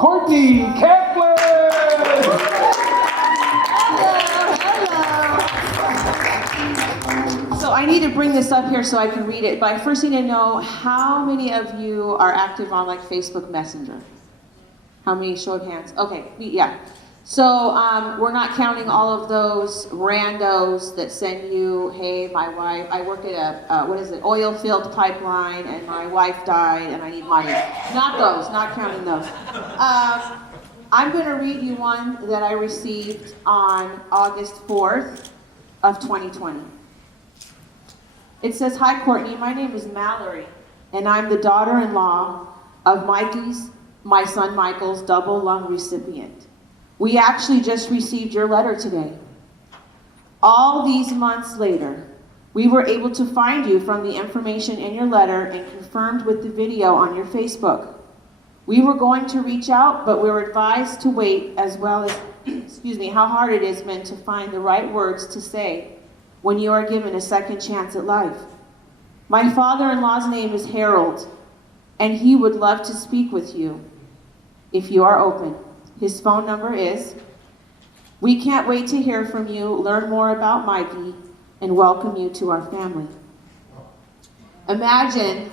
Courtney, Kaplan. So I need to bring this up here so I can read it, but I first need to know how many of you are active on like Facebook Messenger? How many? Show of hands. Okay, yeah. So we're not counting all of those randos that send you, hey, my wife, I work at a, oil field pipeline and my wife died and I need money. Not those, not counting those. I'm going to read you one that I received on August 4th of 2020. It says, "Hi Courtney, my name is Mallory and I'm the daughter-in-law of my son Michael's double lung recipient. We actually just received your letter today. All these months later, we were able to find you from the information in your letter and confirmed with the video on your Facebook. We were going to reach out, but we were advised to wait, as well as, how hard it has been to find the right words to say when you are given a second chance at life. My father-in-law's name is Harold, and he would love to speak with you if you are open. His phone number is. We can't wait to hear from you, learn more about Mikey, and welcome you to our family." Imagine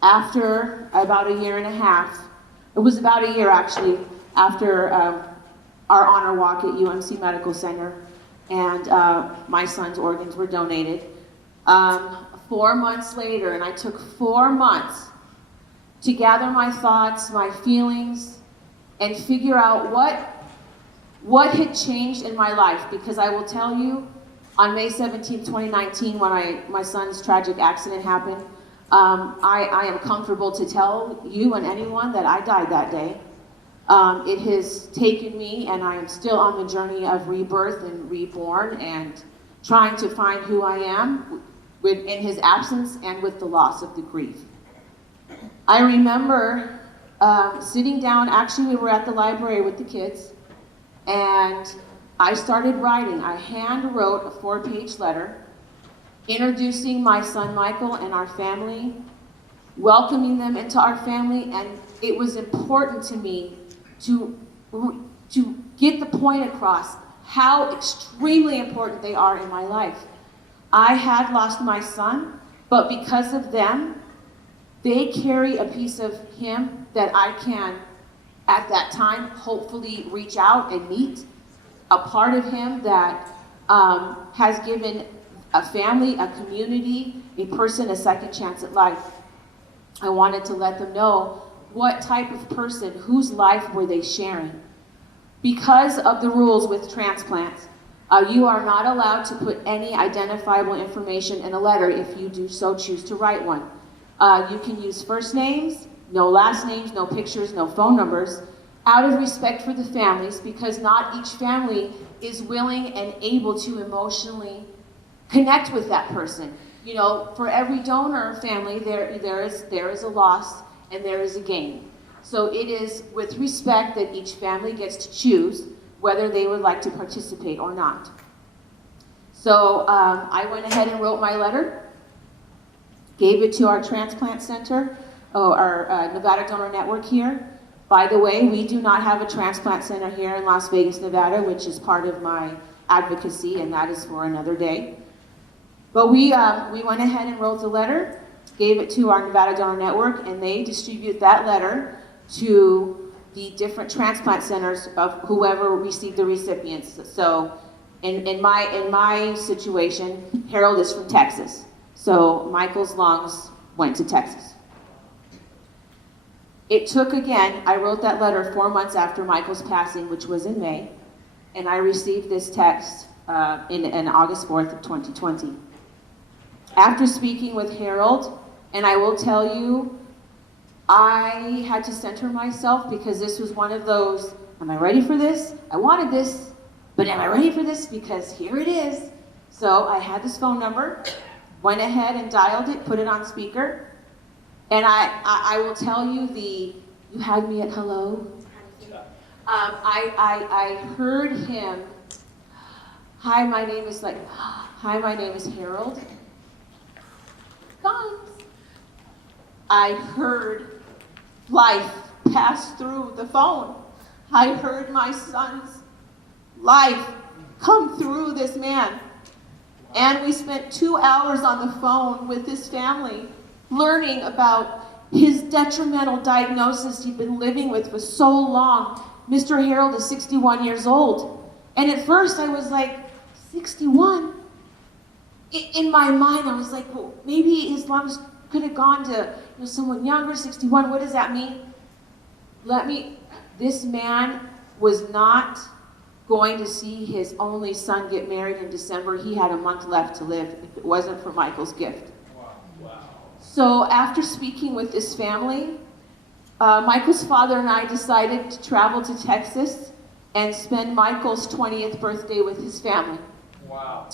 after about a year and a half, it was about a year actually, after our honor walk at UMC Medical Center, and my son's organs were donated. 4 months later, and I took 4 months to gather my thoughts, my feelings, and figure out what had changed in my life. Because I will tell you, on May 17, 2019, when my son's tragic accident happened, I am comfortable to tell you and anyone that I died that day. It has taken me, and I am still on the journey of rebirth and reborn and trying to find who I am in his absence and with the loss of the grief. I remember sitting down, actually we were at the library with the kids, and I started writing. I hand wrote a 4-page letter introducing my son Michael and our family, welcoming them into our family, and it was important to me to get the point across how extremely important they are in my life. I had lost my son, but because of them, they carry a piece of him that I can, at that time, hopefully reach out and meet. A part of him that has given a family, a community, a person a second chance at life. I wanted to let them know what type of person, whose life were they sharing. Because of the rules with transplants, you are not allowed to put any identifiable information in a letter if you do so choose to write one. You can use first names, no last names, no pictures, no phone numbers, out of respect for the families, because not each family is willing and able to emotionally connect with that person. You know, for every donor family, there is a loss and there is a gain. So it is with respect that each family gets to choose whether they would like to participate or not. So I went ahead and wrote my letter, gave it to our transplant center, our Nevada Donor Network here. By the way, we do not have a transplant center here in Las Vegas, Nevada, which is part of my advocacy, and that is for another day. But we went ahead and wrote the letter, gave it to our Nevada Donor Network, and they distribute that letter to the different transplant centers of whoever received the recipients. So in my situation, Harold is from Texas. So Michael's lungs went to Texas. It took, again, I wrote that letter 4 months after Michael's passing, which was in May, and I received this text in August 4th of 2020. After speaking with Harold, and I will tell you, I had to center myself because this was one of those, am I ready for this? I wanted this, but am I ready for this? Because here it is. So I had this phone number, went ahead and dialed it, put it on speaker, and I will tell you you had me at hello. I heard him, hi, my name is Harold. Gone. I heard life passed through the phone. I heard my son's life come through this man. And we spent 2 hours on the phone with his family, learning about his detrimental diagnosis he'd been living with for so long. Mr. Harold is 61 years old. And at first I was like, 61? In my mind, I was like, well, maybe his lungs could have gone to someone younger, 61. What does that mean? This man was not going to see his only son get married in December. He had a month left to live if it wasn't for Michael's gift. Wow. So after speaking with this family, Michael's father and I decided to travel to Texas and spend Michael's 20th birthday with his family. Wow.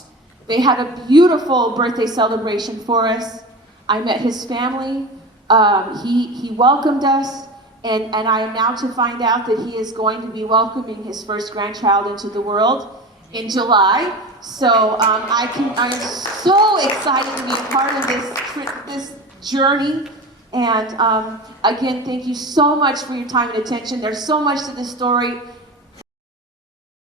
They had a beautiful birthday celebration for us. I met his family. He welcomed us, and I am now to find out that he is going to be welcoming his first grandchild into the world in July. So I am so excited to be a part of this journey. And again, thank you so much for your time and attention. There's so much to this story.